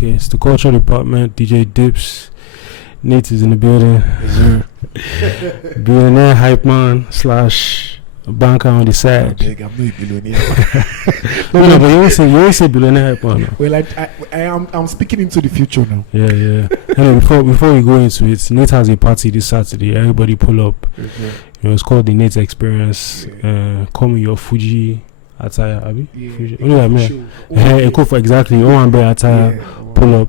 Okay, it's the culture department. DJ Dips, N.A.T.E is in the building. Billionaire hypeman / banker on the side. I'm not a billionaire. No, but you always say billionaire hypeman. No? Well, I'm speaking into the future now. Yeah. Anyway, before we go into it, N.A.T.E has a party this Saturday. Everybody pull up. Okay. It's called the N.A.T.E Experience. Yeah. Come in your Fuji attire, Abi. Yeah. Fuji. Only like me. Echo for exactly. Oh, I'm attire. Yeah. Pull up.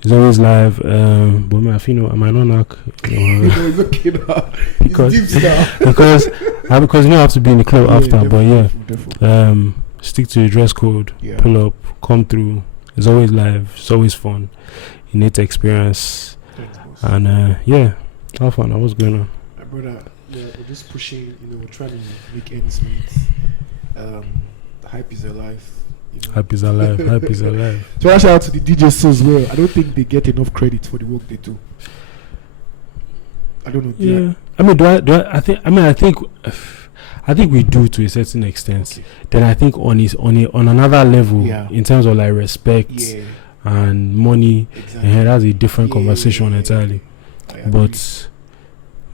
It's always live. But me, I feel I might not knock. It's okay now. Because it's deep stuff. because you don't have to be in the club after. But yeah, definitely. stick to the dress code. Yeah. Pull up. Come through. It's always live. It's always fun. You need to experience. Thanks, boss. And yeah, how fun. What's going on? My brother, we're just pushing. We're trying to make ends meet. Hype is alive. Hype is alive. Hype is alive. So shout out to the DJs as well. I don't think they get enough credit for the work they do. I don't know. Yeah. I think we do to a certain extent. Okay. Then I think on another level, in terms of like respect and money, Exactly. that's a different conversation entirely. But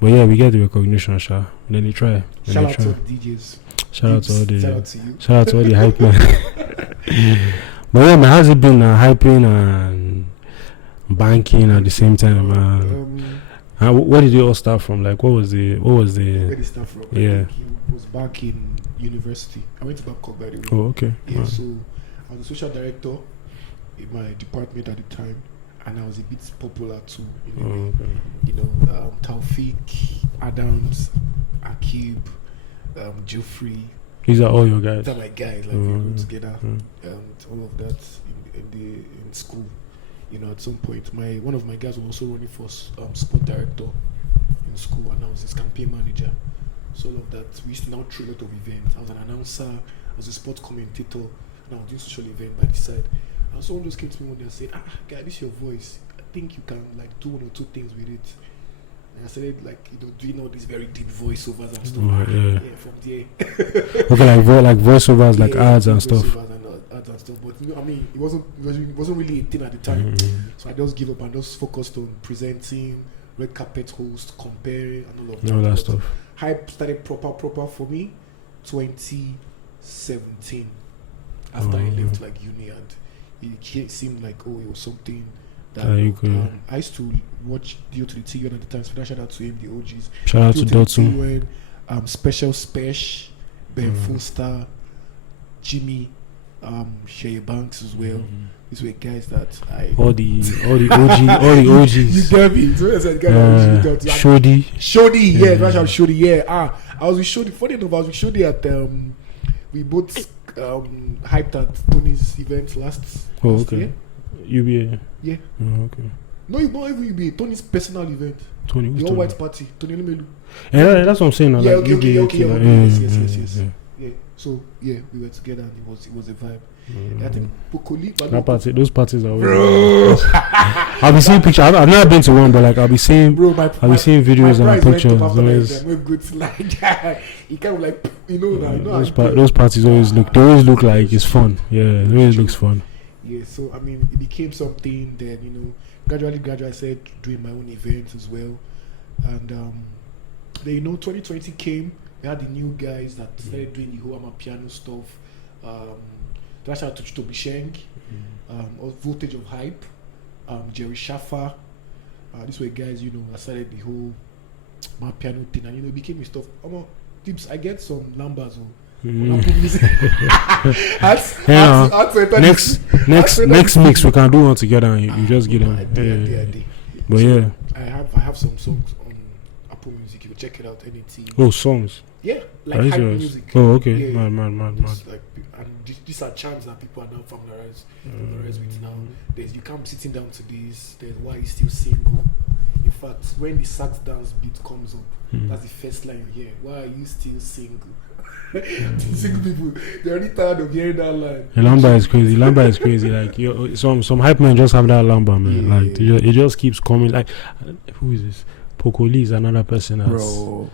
yeah, we get the recognition, Sha. Then they try. Shout out to the DJs. Shout out to all the Shout out to you. shout out to all the hype men. But yeah, man, how's it been hyping and banking at the same time, man? Where did it all start from? Like, what was the? Where did it start from? Yeah. I think it was back in university. I went to Babcock, by the way. Oh, okay. Yeah, Wow. so I was a social director in my department at the time, and I was a bit popular too. Oh, okay. Taufik, Adams, Akib, Geoffrey. These are all your guys. They're my guys. Like we grew together, and all of that in school. At some point, one of my guys was also running for sport director in school, and I was his campaign manager. So all of that, we used to now throw a lot of events. I was an announcer, I was a sport commentator, and I was doing social event by the side. And someone just came to me one day and said, guy, this is your voice. I think you can like do one or two things with it. And I started doing all these very deep voiceovers and stuff. From there. Okay, like voiceovers, like ads and stuff. Ads and stuff. But it wasn't really a thing at the time. So I just gave up and just focused on presenting, red carpet host, comparing, and all of that. All that stuff. Hype started proper for me 2017 after I left uni, and it seemed like it was something that I used to watch Dio to the T at the time. So shout out to him, the OGs. Shout out to Dotun. Special Spesh, Ben Foster, Jimmy, Shay Banks as well. These were guys that all the OGs. You get me? So that's Shodi. Shodi. Yeah. I was with Shodi. Funny enough, I was with Shodi at we both hyped at Tony's event last year. UBA. Yeah. Oh, okay. No, it's not even UBA. Tony's personal event. Tony. The all white party. Tony Lumelu. Yeah, that's what I'm saying. Yeah, like Yes. Yeah. So we were together, and it was a vibe. I think Pokoli. Those parties are always. I'll be seeing pictures. I've never been to one, but like I'll be seeing videos and pictures. He kind of like those parties always look like it's fun. Yeah, it always looks fun. Yeah, so it became something. Then gradually I started doing my own events as well, and then 2020 came. We had the new guys that started doing the whole Amapiano stuff. Shout out to Toby Sheng, Voltage of Hype, Jerry Shaffer. These were guys, that started the whole Amapiano thing, and it became stuff. Tips, I get some numbers next mix we can do one together, and you just get them. But so I have some songs on Apple Music. You can check it out. N.A.T.E. Oh, songs. Yeah, like hype music. Oh, okay. Yeah, Man. These are charms that people are now familiarized with now. You come sitting down to this. There's why he's still single. In fact, when the sax dance beat comes up, that's the first line you hear. Why are you still single? Single people, they're already tired of hearing that line. The lamba is crazy. Like some hype men just have that lamba, man. It just keeps coming. Like, who is this? Pokoli is another person. Bro.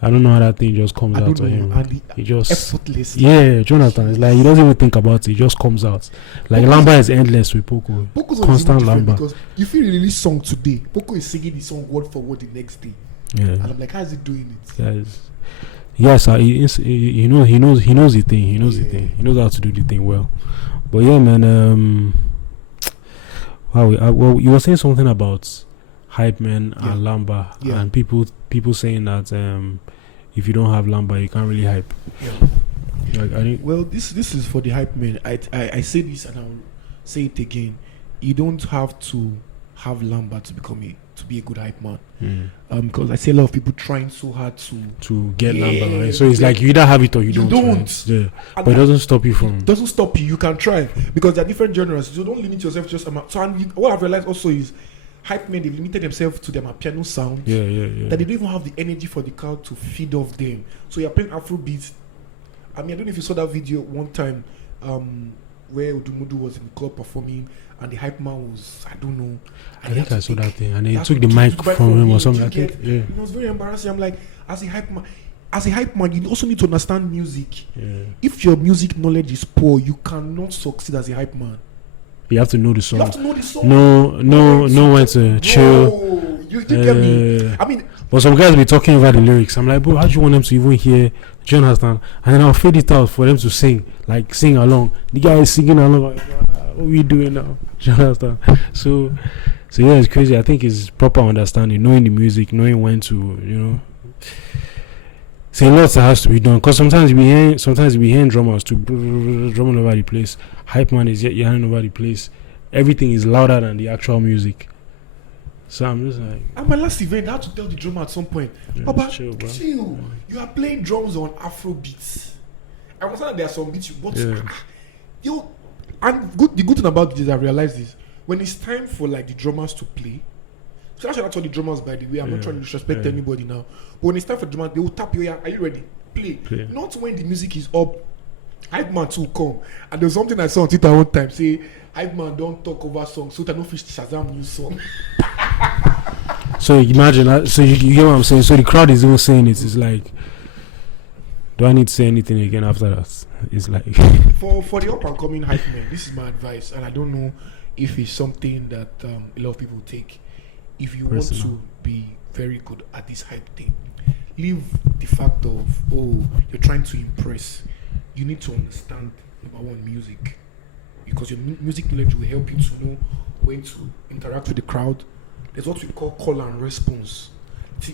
I don't know how that thing just comes I out don't of know. him. And He just effortlessly. yeah, Jonathan. It's like he doesn't even think about it. It just comes out. Like Lamba is endless with Poco. Poco's Constant Lamba. Lamba. Because if he release song today, Poco is singing the song word for word the next day. Yeah. And I'm like, how is he doing it? Guys. Yes, he knows the thing. He knows the thing. He knows how to do the thing well. But yeah, man. Well, you were saying something about hypemen and Lamba, and people saying that if you don't have Lamba, you can't really hype. Yeah. Like, well, this is for the hype men. I say this and I'll say it again. You don't have to have Lamba to be a good hype man. Because I see a lot of people trying so hard to get Lamba, right? So it's like you either have it or you don't. Right? Yeah. But it doesn't stop you from. It doesn't stop you. You can try because there are different genres. So don't limit yourself just what I've realized also is hype men, they've limited themselves to their piano sound. Yeah. That they don't even have the energy for the crowd to feed off them. So you're playing Afrobeat. I mean, I don't know if you saw that video one time where Udumudu was in the club performing and the hype man was, I don't know. I think I saw that thing and he took the mic from him or something. I think, It was very embarrassing. I'm like, as a hype man, you also need to understand music. Yeah. If your music knowledge is poor, you cannot succeed as a hype man. You have to know the song. You have to know the song. No when to chill. You get me? I mean, but some guys be talking over the lyrics. I'm like, bro, how do you want them to even hear? Do you understand? And then I'll fade it out for them to sing along. The guy is singing along. Like, what are we doing now? Do you understand? So yeah, it's crazy. I think it's proper understanding, knowing the music, knowing when to, So lots that has to be done. Because sometimes we hear drummers to drumming over the place. Hype man is yelling over the place. Everything is louder than the actual music. So I'm just like, at my last event, I had to tell the drummer at some point, Baba, chill. Yeah. You are playing drums on Afro beats. I understand that there are some beats you want and the good thing about this, I realized is when it's time for like the drummers to play. So that's what the drummers, by the way. I'm not trying to disrespect anybody now. But when it's time for the drummers, they will tap you. Are you ready? Play. Not when the music is up. Hype man to come. And there's something I saw on Twitter one time say, hype man don't talk over songs, so that no fish Shazam new song. So imagine that. So you get what I'm saying. So the crowd is even saying it. It's like, do I need to say anything again after that? It's like for the up and coming hype men, this is my advice, and I don't know if it's something that a lot of people take. If you want to be very good at this hype thing, leave the fact of you're trying to impress. You need to understand number one, music, because your music knowledge will help you to know when to interact with the crowd. There's what we call call and response.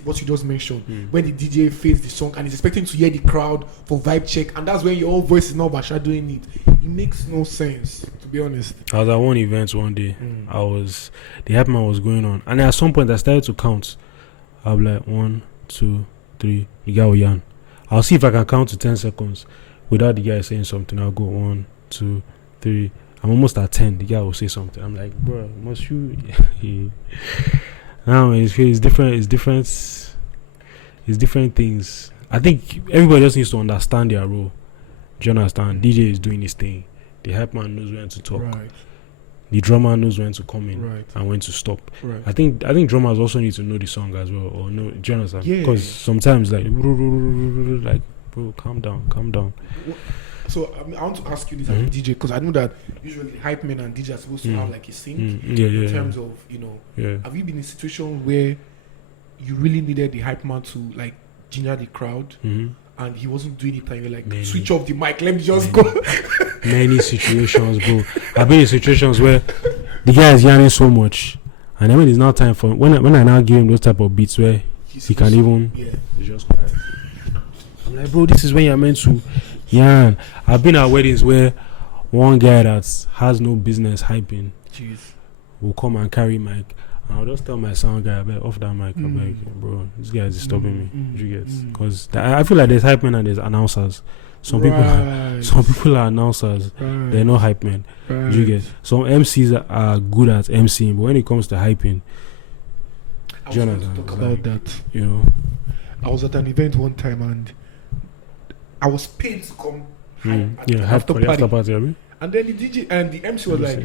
What you just mentioned, when the DJ fades the song and is expecting to hear the crowd for vibe check, and that's when your own voice is not overshadowing it. It makes no sense, to be honest. I was at one event one day. The hype man was going on, and at some point I started to count. I'll be like 1, 2, 3. The guy will yarn. I'll see if I can count to 10 seconds without the guy saying something. I'll go 1, 2, 3. I'm almost at 10. The guy will say something. I'm like, bro, must you? No, it's different. It's different things. I think everybody just needs to understand their role. Do you understand? DJ is doing his thing. The hype man knows when to talk. Right. The drummer knows when to come in and when to stop. Right. I think drummers also need to know the song as well, or know. Do you understand? Because sometimes like, bro, calm down. So I want to ask you this as a DJ, because I know that usually hype men and DJ are supposed to have like a sync in terms of have you been in a situation where you really needed the hype man to like ginger the crowd and he wasn't doing it and you're like, switch off the mic, let me just go? Many situations, bro. I've been in situations where the guy is yelling so much, and then when it's now time for when I now give him those type of beats where he can even he's just quiet. I'm like, bro, this is when you're meant to. Yeah, I've been at weddings where one guy that has no business hyping will come and carry mic, and I'll just tell my sound guy, off that mic. I'm like, bro, this guy is disturbing me. You get? Because I feel like there's hype men and there's announcers. Some people are announcers. They're not hype men. You get? Some MCs are good at MCing, but when it comes to hyping, I was going to talk about that. You know, I was at an event one time and I was paid to come after party. And then the DJ and the MC was like,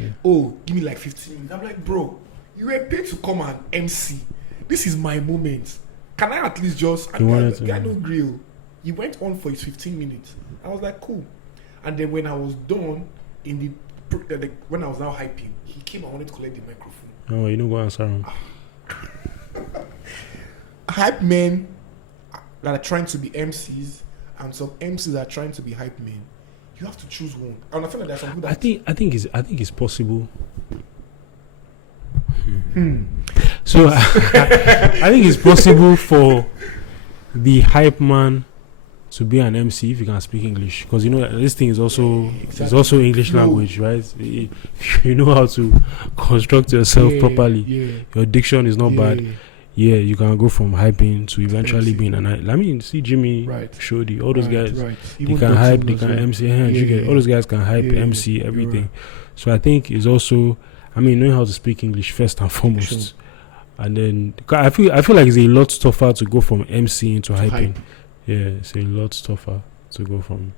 give me like 15 minutes. I'm like, bro, you were paid to come and MC. This is my moment. can I at least just? He wanted guy to. no grill. He went on for his 15 minutes. I was like, cool. And then when I was done when I was now hyping, he came and wanted to collect the microphone. Oh, you know go answer him. Hype men that are trying to be MCs and some MCs that are trying to be hype men. You have to choose one. And I feel like there's some people that I think it's possible. So I think it's possible for the hype man to be an MC if you can speak English, because you know this thing is also it's also English language, right? You know how to construct yourself properly. Your diction is not bad. Yeah, you can go from hyping to eventually being an. I mean, see Jimmy, Shodi, all those guys. They can hype, they can MC. All those guys can hype, MC, everything. So I think it's also, I mean, knowing how to speak English first and foremost, and then I feel like it's a lot tougher to go from MC to hyping. Yeah, it's a lot tougher to go from.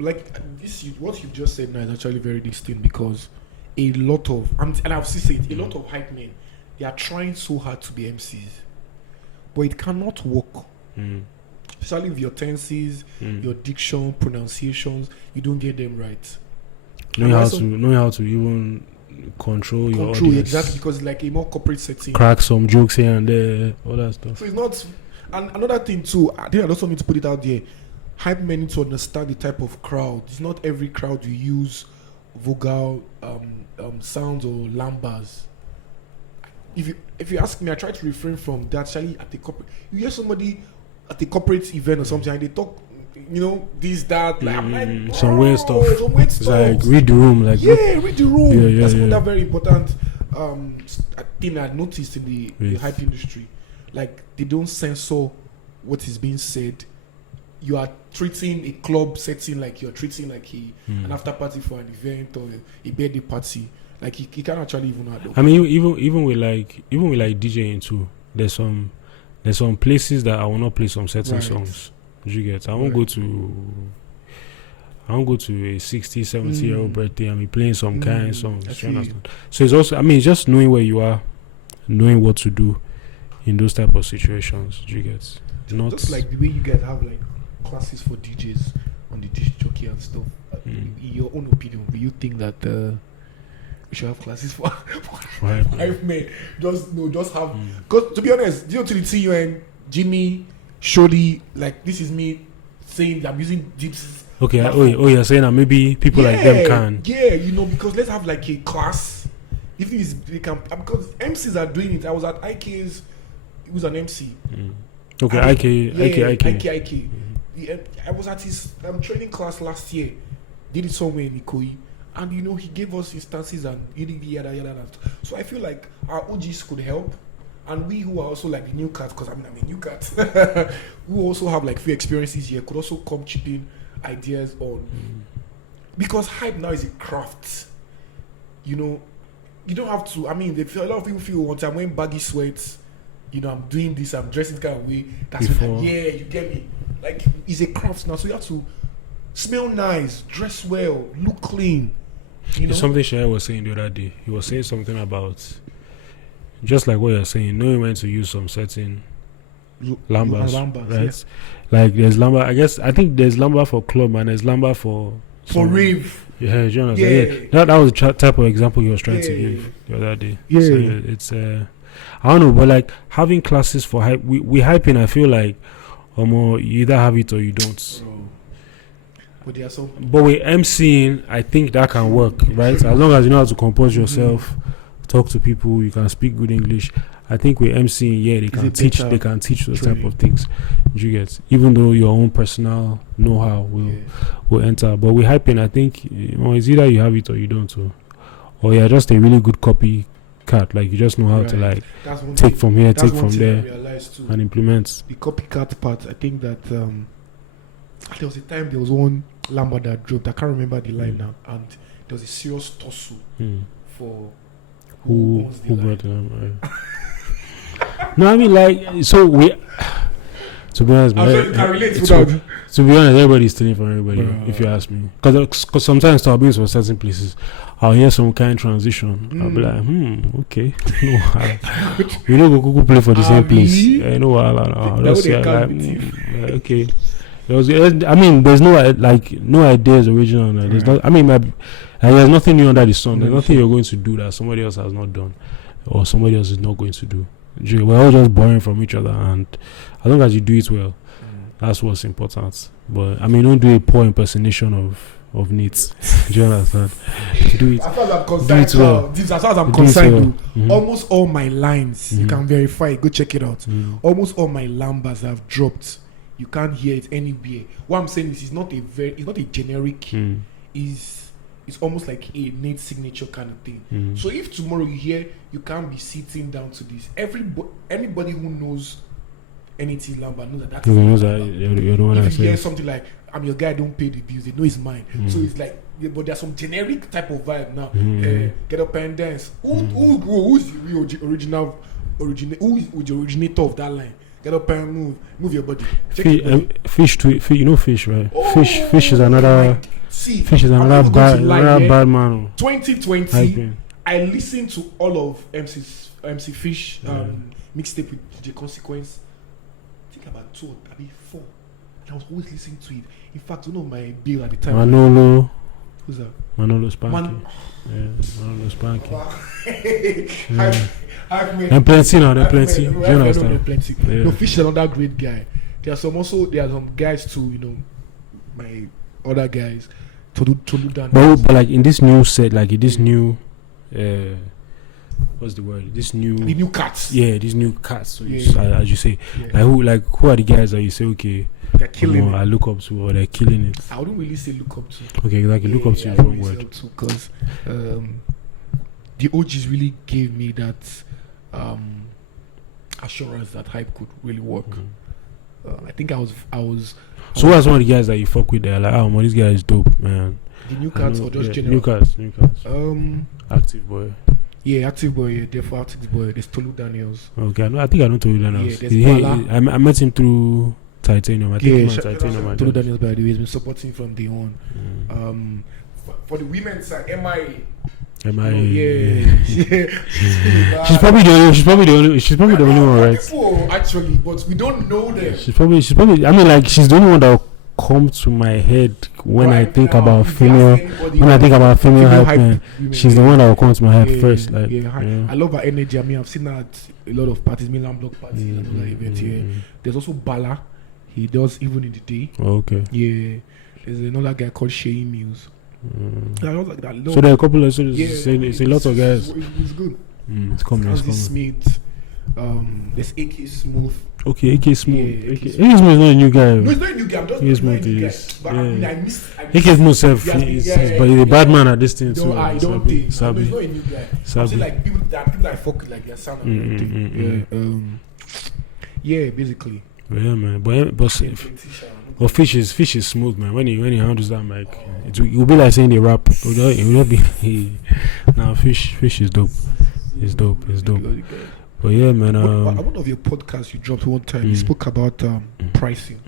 Like this, what you just said now is actually very distinct, because a lot of and I've seen it, a lot of hype men, they are trying so hard to be MCs, but it cannot work. Especially with your tenses, your diction, pronunciations, you don't get them right. Knowing how to even control your audience. Exactly, because it's like a more corporate setting. Crack some jokes here and there, all that stuff. So it's not. And another thing too, I think I also need to put it out there. Hype men need to understand the type of crowd. It's not every crowd you use vocal sounds or lambas. If you ask me, I try to refrain from that. Actually, at the corporate, you hear somebody at the corporate event or something, and they talk, this, that, like, I'm like, some weird stuff. It's like read the room, like read the room. Yeah, That's another very important thing I noticed in the hype industry. Like, they don't censor what is being said. You are treating a club setting like you're treating like an after party for an event or a birthday party. Like, he can't actually even know. I mean, even with DJing too, there's some places that I will not play some certain songs. Did you get? I won't go to a 60, 70-year-old birthday and be playing some kind of songs. So it's also, I mean, it's just knowing where you are, knowing what to do in those type of situations. Do you get? Not just like the way you guys have like classes for DJs on the disc jockey and stuff. In your own opinion, do you think that we should have classes for hype men? Just have. Because to be honest, due to the TUN, Jimmy, Shodi, like, this is me saying that I'm using Dips. Okay. You're saying that maybe people like them can. Yeah, because let's have like a class. If they can, because MCs are doing it. I was at IK's. He was an MC. Okay, IK. I was at his training class last year. Did it somewhere in Ikoyi, and he gave us instances and yada. So I feel like our OGs could help, and we who are also like the new cats, because I'm a new cat, who also have like few experiences here, could also come chip in ideas on, because hype now is a craft. You don't have to. I mean, a lot of people feel once I'm wearing baggy sweats. I'm doing this, I'm dressing kind of way. That's you get me. Like, it's a craft now, so you have to smell nice, dress well, look clean. It's something Shaya was saying the other day. He was saying something about, just like what you're saying, knowing when to use some certain lambas, right? Yeah. Like, there's lamba. I think there's lamba for club and there's lamba for rave. Yeah, Jonas. Yeah. That was the type of example he was trying to give the other day. Yeah. So it's I don't know, but like having classes for hype, we hyping. I feel like, you either have it or you don't. But there are some. But with MCing, I think that can work, right? As long as you know how to compose yourself, talk to people, you can speak good English. I think with MCing, they can teach. They can teach those type of things. You get, even though your own personal know-how will enter. But with hyping, I think it's either you have it or you don't. Or you're just a really good copy. Like, you just know how to like take from here, take from there, and implement the copycat part. I think that there was a time there was one lamba that dropped. I can't remember the line now, and there was a serious tussle for who brought the lamba. No, I mean, like, so To be honest, I'm sure you can relate to that. To be honest, everybody's stealing from everybody, if you ask me. Because sometimes I'll be in certain places, I'll hear some kind of transition. I'll be like, okay. We don't go Google play for the same place. Okay. I mean, there's no idea is original. There's not. I mean, there's nothing new under the sun. There's nothing you're going to do that somebody else has not done, or somebody else is not going to do. We're all just borrowing from each other, and as long as you do it well, that's what's important. But I mean, don't do a poor impersonation of N.A.T.E. Do you understand? Do it. As far as I'm concerned, do it well. As far as I'm concerned, almost all my lines, you can verify it. Go check it out. Almost all my lambas have dropped. You can't hear it anywhere. What I'm saying is, it's not a generic. It's almost like a N.A.T.E signature kind of thing. So if tomorrow you hear, you can't be sitting down to this. Anybody who knows N.A.T.E Lamba knows that you're the one. If you hear something like, "I'm your guy, don't pay the bills," they know it's mine. So it's like, but there's some generic type of vibe now. Get up and dance. Who's the original? Who is the originator of that line? Get up and move your body. Fish, you know Fish, right? Fish is another. Fish is another bad man. 2020, I listened to all of MC Fish mixtape with the Consequence. I think about 2 or 4. And I was always listening to it. In fact, one of my bill at the time. Manolo. Who's that? Manolo Spanky. Manolo Spanky. They're plenty now. They're plenty. No, Fish is another great guy. There are some guys too. You know, my other guys. To do that. But like in this new set, like in this new, what's the word? The new cats. Yeah, these new cats. So as you say, who are the guys that you say, okay, they're killing it. I look up to, or they're killing it? I wouldn't really say look up to. Okay, exactly. Look up to is the wrong word. Because the OGs really gave me that assurance that hype could really work. I think I was. So what's one of the guys that you fuck with there? Like, oh man, this guy is dope, man. The new cats or just general? New cats. Active Boy. Yeah, Active Boy. Yeah, therefore Active Boy. There's Tolu Daniels. Okay, I think I know Tolu Daniels. Yeah, I met him through Titanium. I think Titanium. Tolu Daniels, by the way, has been supporting from day one. For the women's side, M.I.A. She's probably the only one, right? People, actually, but we don't know them. She's probably. I mean, like, she's the only one that will come to my head when I think about female. When I think about female hypemen, she's the one that will come to my head first. Like, I love her energy. I mean, I've seen her at a lot of parties, Milan Block parties, and other events. Yeah, there's also Bala. He does even in the day. Oh, okay. Yeah, there's another guy called Shea Mills. So there are a couple of it's a lot of guys. It's good. It's coming. Smith. There's AK Smooth. Okay, AK Smooth. AK Smooth is not a new guy. No, it's not a new guy. I'm just not a new guy. But I mean, I missed AK Smooth. He's a bad man at this thing. No, I don't think. He's not a new guy. I'm saying like people that fuck with like their sound and everything. Yeah, basically. Yeah, man. But Fish is smooth, man. When he handles that mic, it will be like saying they rap. It will not be. Now Fish is dope. It's dope. But yeah, man. One of your podcasts you dropped one time, you spoke about pricing.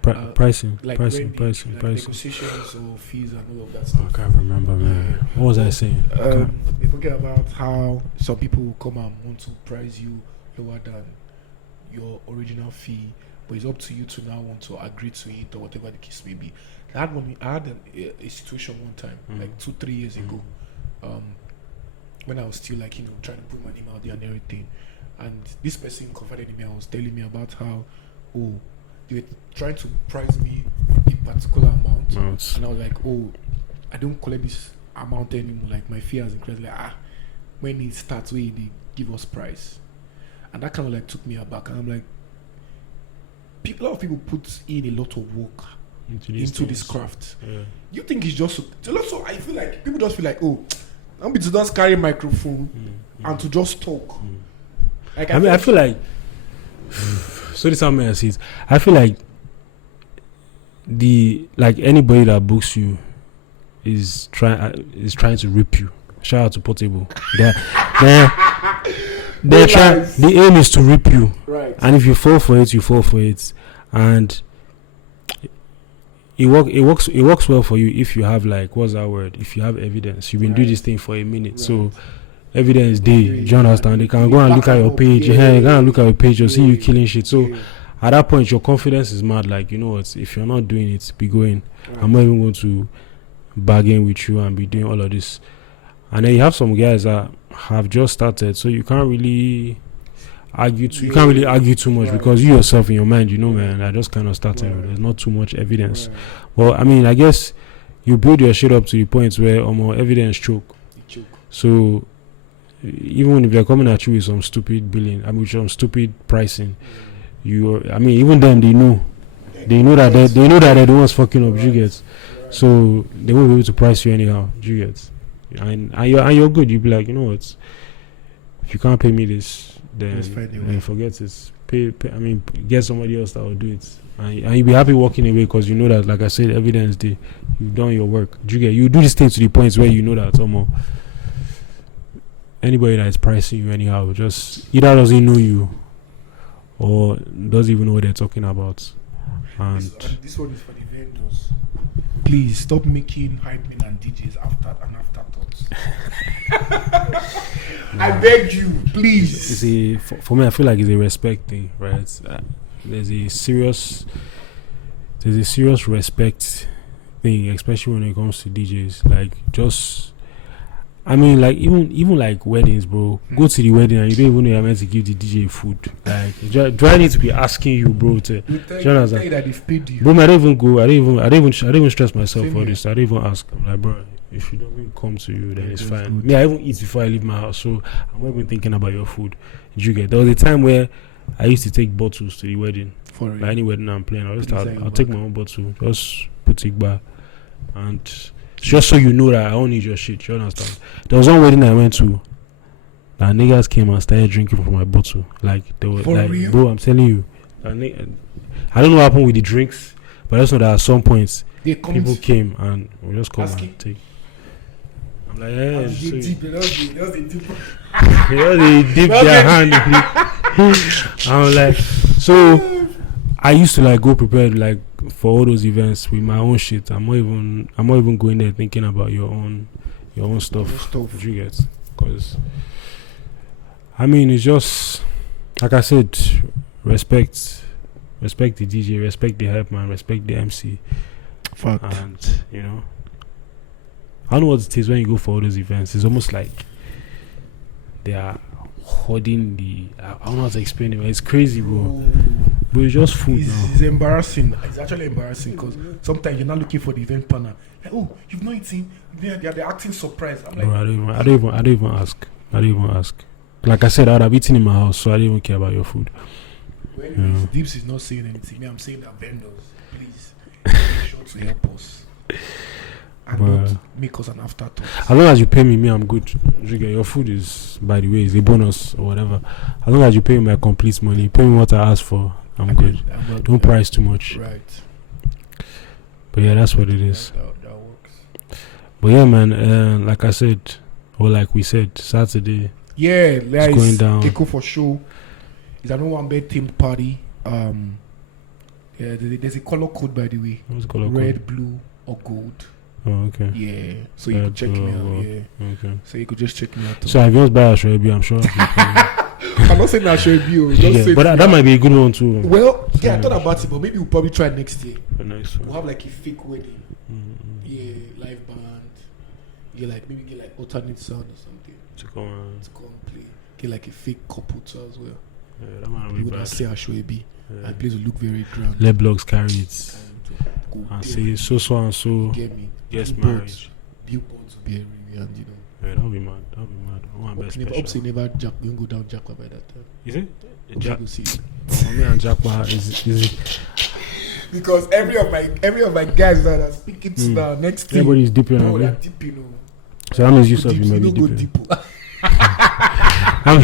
Pricing. Negotiations or fees and all of that stuff. I can't remember, man. What was I saying? You're talking about how some people will come and want to price you lower than your original fee. But it's up to you to now want to agree to it or whatever the case may be. I had a situation one time, like 2-3 years ago, when I was still like, trying to put my name out there and everything. And this person confided in me, I was telling me about how, they were trying to price me a particular amount. And I was like, I don't collect this amount anymore. Like, my fee has increased. Like, when it starts, they give us price. And that kind of like took me aback. And I'm like, a lot of people put in a lot of work into this craft. Yeah. You think it's just a lot? So I feel like people just feel like, I'm to just carry a microphone and to just talk. Like I feel like so this is how I see it. I feel like anybody that books you is trying to rip you. Shout out to Portable. they're trying. The aim is to rip you, Right. and if you fall for it, you fall for it, and it works well for you if you have, like, what's that word? If you have evidence, you've been doing this thing for a minute, so evidence day. Do you understand? They can go and look at your page. Yeah, they can look at your page or see you killing shit. So at that point, your confidence is mad. Like, you know what? If you're not doing it, be going. I'm not even going to bargain with you and be doing all of this. And then you have some guys that have just started, so you can't really argue too much because you yourself in your mind, you know, man, I just kind of started. There's not too much evidence. Well, I mean, I guess you build your shit up to the point where more evidence choke. So even if they're coming at you with some stupid billing, I mean, with some stupid pricing, even them, they know that they're the ones fucking up. You get, so they won't be able to price you anyhow. You get, and you're good. You be like, you know what, if you can't pay me this, then forget it. Pay. I mean, get somebody else that will do it, and you'll be happy walking away because you know that, like I said, evidence day, you've done your work. You do this thing to the point where you know that someone. Anybody that is pricing you anyhow just either doesn't know you or doesn't even know what they're talking about. And this one is for the vendors. Please stop making hypemen and DJs afterthoughts. I beg you, please. For me, I feel like it's a respect thing, right? There's a serious respect thing, especially when it comes to DJs. Like, just, I mean, like, even like weddings, bro. Go to the wedding and you don't even know you're meant to give the DJ food. Like, do I need to be asking you, bro? Tell you that they've paid you. Bro, I don't even go. I don't even stress myself for this. I don't even ask. I'm like, bro, if you don't even come to you, then it's fine. Me, I even eat before I leave my house, so I'm not even thinking about your food. Did you get? There was a time where I used to take bottles to the wedding. For like any wedding I'm playing, I'll take my own bottle, just put it back, and just so you know that I don't need your shit. You understand? There was one wedding I went to that niggas came and started drinking from my bottle. Like, they were for like, real? Bro, I'm telling you, I don't know what happened with the drinks, but I just know that at some points people came and we just come and take. I'm like, yeah, they dip their hand. I'm like, so I used to like go prepared like for all those events with my own shit. I'm not even going there thinking about your own stuff. Did you get? Because I mean, it's just like I said, respect the DJ, respect the hype man, respect the MC. Fact. And you know, I don't know what it is when you go for all those events. It's almost like they are hoarding I don't know how to explain it, but it's crazy, bro. But it's just food now. It's embarrassing. It's actually embarrassing because sometimes you're not looking for the event planner. Like, oh, you've not eaten. They're acting surprised. I'm like, bro, I don't even ask. Like I said, I would have eaten in my house, so I don't even care about your food. Well, Dips is not saying anything. I'm saying that vendors, please, make sure to help us. And not make us an afterthought. As long as you pay me, I'm good. Your food is, by the way, is a bonus or whatever. As long as you pay me my complete money, pay me what I ask for, I'm good. Don't price too much. Right. But yeah, that's what it is. That works. But yeah, man, like I said, or like we said, Saturday. Yeah, it's going down. Echo for show. It's an one-bed themed party. Yeah, there's a color code, by the way. What's the color code? Red, blue, or gold. Oh, okay. Yeah, so you could check me out. Yeah, okay. So you could just check me out. So I just buy a Shoebi, I'm sure. I'm not saying that Shoebi, but that might be a good one too. Well, yeah, I thought about it, but maybe we'll probably try next year. Next one. We'll have like a fake wedding. Mm-hmm. Yeah, live band. Yeah, like maybe get like alternate sound or something to come and play. Get like a fake couple too as well. Yeah, that might be bad. We would say a Shoebi, and place will look very grand. Let blogs carry it. And say so and so. Get me. Yes, marriage. Billboards will be everywhere, and you know. Yeah, that'll be mad. Hope you never go down Jackpot by that time. Is it? Me and Jackpot is because every of my guys that are speaking to the next thing. Everybody's dipping on they're dipping. So how many you said you might be dipping? How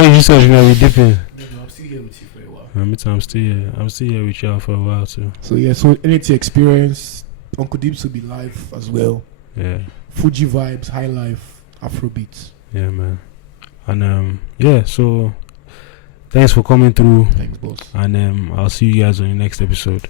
many you said you might be dipping? I'm still here with you for a while. I'm still here with y'all for a while too. So yeah, so N.A.T.E experience. Uncle Dips will be live as well. Yeah. Fuji vibes, high life, Afrobeats. Yeah, man. And yeah, so thanks for coming through. Thanks, boss. And I'll see you guys on the next episode.